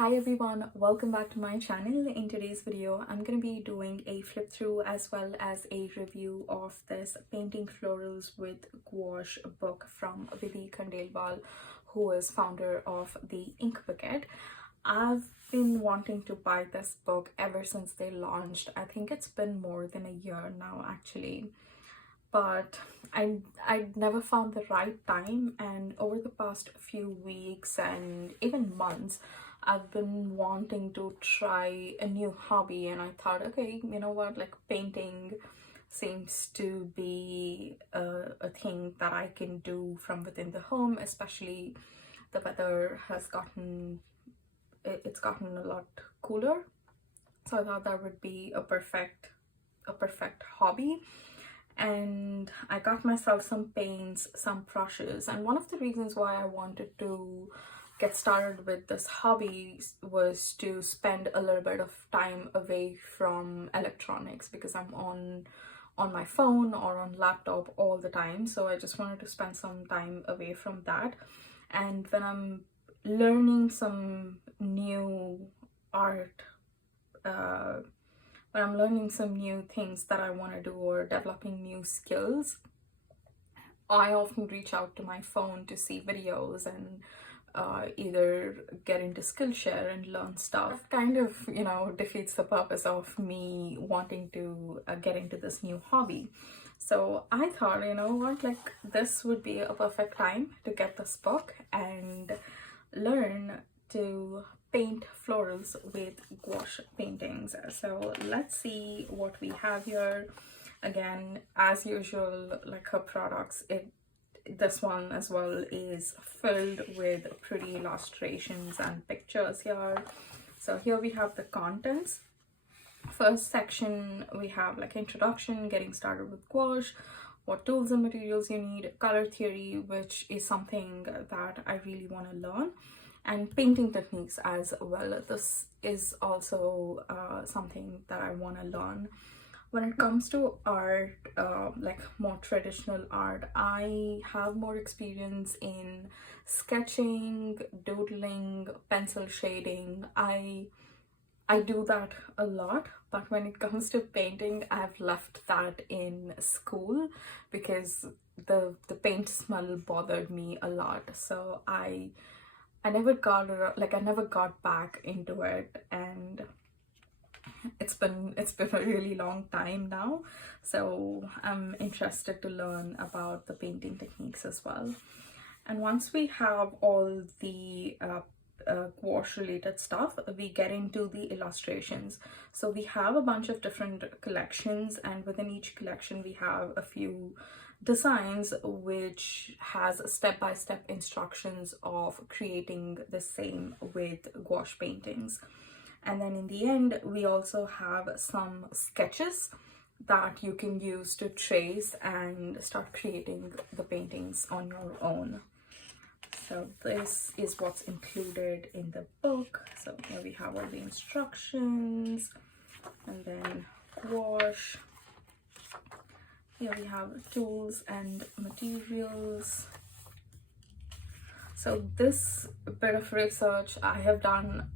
Hi everyone, welcome back to my channel. In today's video, I'm going to be doing a flip through as well as a review of this Painting Florals with Gouache book from Vidhi Khandelwal, who is founder of the Ink Bucket. I've been wanting to buy this book ever since they launched. I think it's been more than a year now actually, but I'd never found the right time, and over the past few weeks and even months I've been wanting to try a new hobby, and I thought, okay, you know what, like painting seems to be a thing that I can do from within the home, especially the weather has gotten a lot cooler. So I thought that would be a perfect hobby. And I got myself some paints, some brushes, and one of the reasons why I wanted to get started with this hobby was to spend a little bit of time away from electronics, because I'm on my phone or on laptop all the time. So I just wanted to spend some time away from that. And when I'm learning some new art, when I'm learning some new things that I want to do or developing new skills, I often reach out to my phone to see videos and either get into Skillshare and learn stuff. That kind of, defeats the purpose of me wanting to get into this new hobby. So I thought, you know what, like this would be a perfect time to get this book and learn to paint florals with gouache paintings. So let's see what we have here. Again, as usual, like her products, this one as well is filled with pretty illustrations and pictures here. So here we have the contents. First section, we have like introduction, getting started with gouache, what tools and materials you need, color theory, which is something that I really want to learn, and painting techniques as well. This is also something that I want to learn. When it comes to art, like more traditional art, I have more experience in sketching, doodling, pencil shading. I do that a lot, but when it comes to painting, I've left that in school because the paint smell bothered me a lot. So I never got back into it, and it's been a really long time now. So I'm interested to learn about the painting techniques as well. And once we have all the gouache related stuff, we get into the illustrations. So we have a bunch of different collections, and within each collection we have a few designs which has step-by-step instructions of creating the same with gouache paintings. And then in the end, we also have some sketches that you can use to trace and start creating the paintings on your own. So this is what's included in the book. So here we have all the instructions, and then gouache. Here we have tools and materials. So this bit of research I have done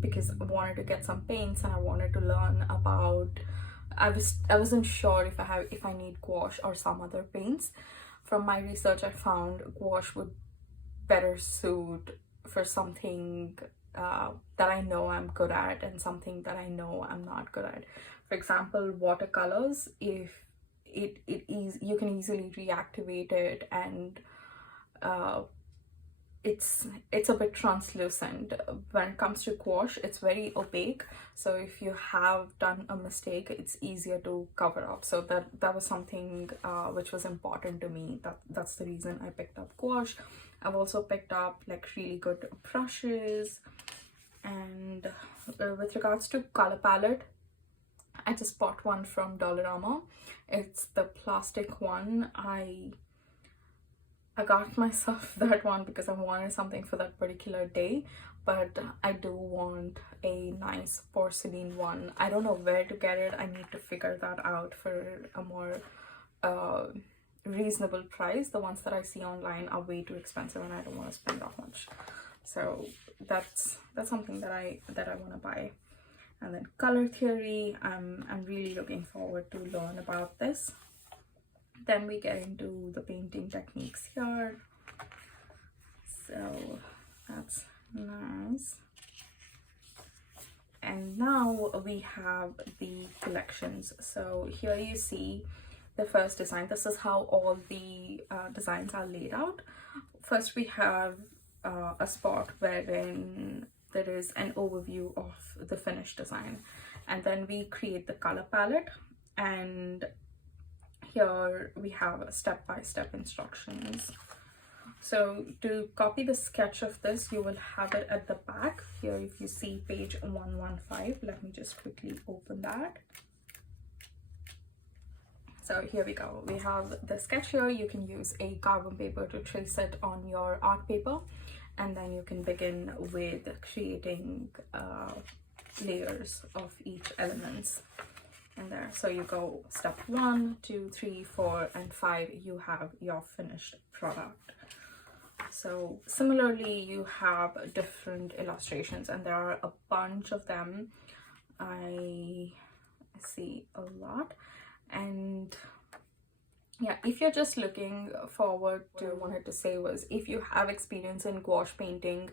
because I wanted to get some paints and I wanted to learn about. I wasn't sure if I need gouache or some other paints. From my research, I found gouache would better suit for something that I know I'm good at and something that I know I'm not good at. For example, watercolors, if you can easily reactivate it, and it's a bit translucent. When it comes to gouache, it's very opaque, so if you have done a mistake, it's easier to cover up. So that was something which was important to me. That's the reason I picked up gouache. I've also picked up like really good brushes, and with regards to color palette, I just bought one from Dollarama. It's the plastic one. I got myself that one because I wanted something for that particular day, but I do want a nice porcelain one. I don't know where to get it. I need to figure that out for a more reasonable price. The ones that I see online are way too expensive and I don't want to spend that much. So that's something that I want to buy. And then color theory, I'm really looking forward to learn about this. Then we get into the painting techniques here. So that's nice. And now we have the collections. So here you see the first design. This is how all the designs are laid out. First we have a spot wherein there is an overview of the finished design, and then we create the color palette, and here we have step-by-step instructions. So to copy the sketch of this, you will have it at the back. Here if you see page 115, let me just quickly open that. So here we go. We have the sketch here. You can use a carbon paper to trace it on your art paper, and then you can begin with creating layers of each elements in there. So you go step 1, 2, 3, 4, and 5. You have your finished product. So similarly, you have different illustrations, and there are a bunch of them. I see a lot. And yeah, if you're just looking forward to, what I wanted to say was, if you have experience in gouache painting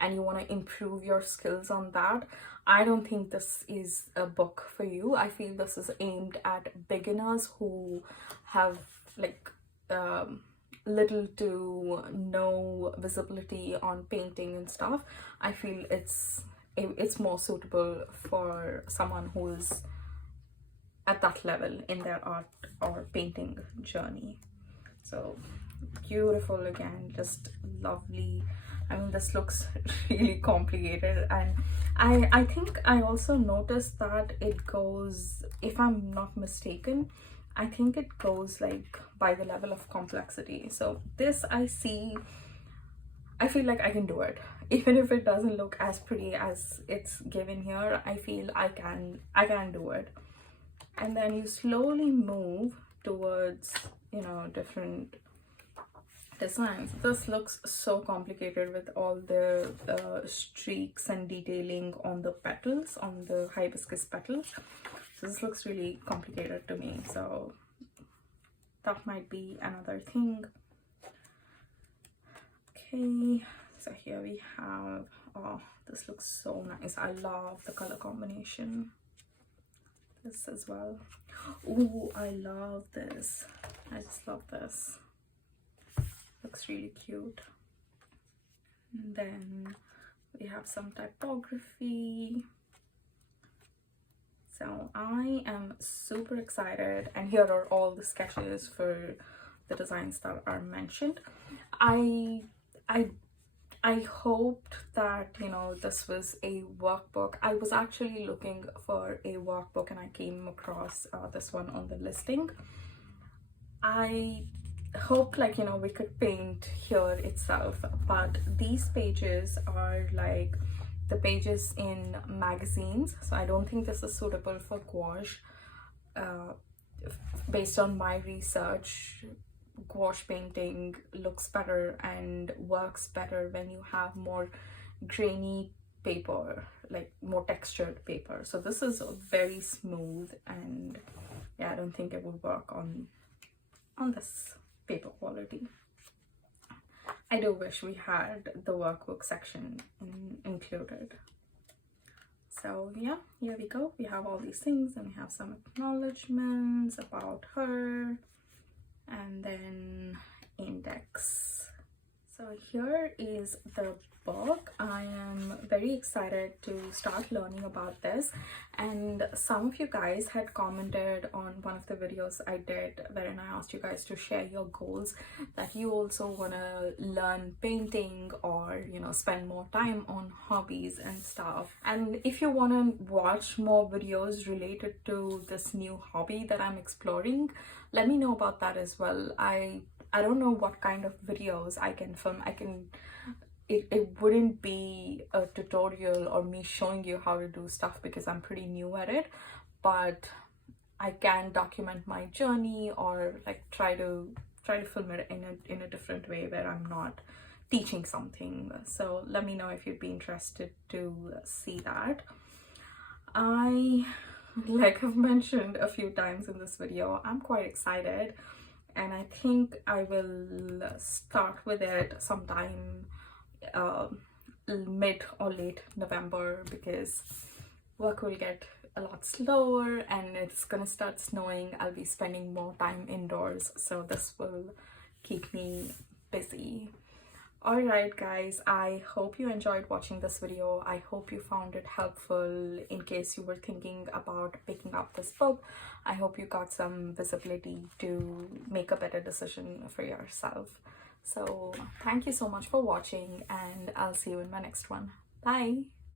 and you want to improve your skills on that, I don't think this is a book for you. I feel this is aimed at beginners who have like little to no visibility on painting and stuff. I feel it's more suitable for someone who's at that level in their art or painting journey. So beautiful, again, just lovely. I mean, this looks really complicated, and I think I also noticed that it goes, if I'm not mistaken, I think it goes like by the level of complexity. So this, I feel like I can do it. Even if it doesn't look as pretty as it's given here, I feel I can do it. And then you slowly move towards, you know, different designs. This looks so complicated with all the streaks and detailing on the petals, on the hibiscus petals. So this looks really complicated to me, so that might be another thing. Okay, so here we have, oh, this looks so nice. I love the color combination. This as well. Ooh, I love this. I just love this. Looks really cute. And then we have some typography. So I am super excited, and here are all the sketches for the designs that are mentioned. I hoped that, you know, this was a workbook. I was actually looking for a workbook, and I came across this one on the listing. I hoped, like, you know, we could paint here itself, but these pages are like the pages in magazines, so I don't think this is suitable for gouache. Based on my research, gouache painting looks better and works better when you have more grainy paper, like more textured paper. So this is very smooth, and yeah, I don't think it would work on this paper quality. I do wish we had the workbook section included. So yeah, here we go. We have all these things, and we have some acknowledgements about her, and then index. So here is the book. I am very excited to start learning about this, and some of you guys had commented on one of the videos I did wherein I asked you guys to share your goals, that you also want to learn painting or, you know, spend more time on hobbies and stuff. And if you want to watch more videos related to this new hobby that I'm exploring, let me know about that as well. I don't know what kind of videos I can film. It wouldn't be a tutorial or me showing you how to do stuff because I'm pretty new at it, but I can document my journey, or like try to film it in a different way where I'm not teaching something. So let me know if you'd be interested to see that. Like I've mentioned a few times in this video, I'm quite excited, and I think I will start with it sometime mid or late November, because work will get a lot slower and it's gonna start snowing. I'll be spending more time indoors, so this will keep me busy. Alright guys, I hope you enjoyed watching this video. I hope you found it helpful in case you were thinking about picking up this book. I hope you got some visibility to make a better decision for yourself. So thank you so much for watching, and I'll see you in my next one. Bye!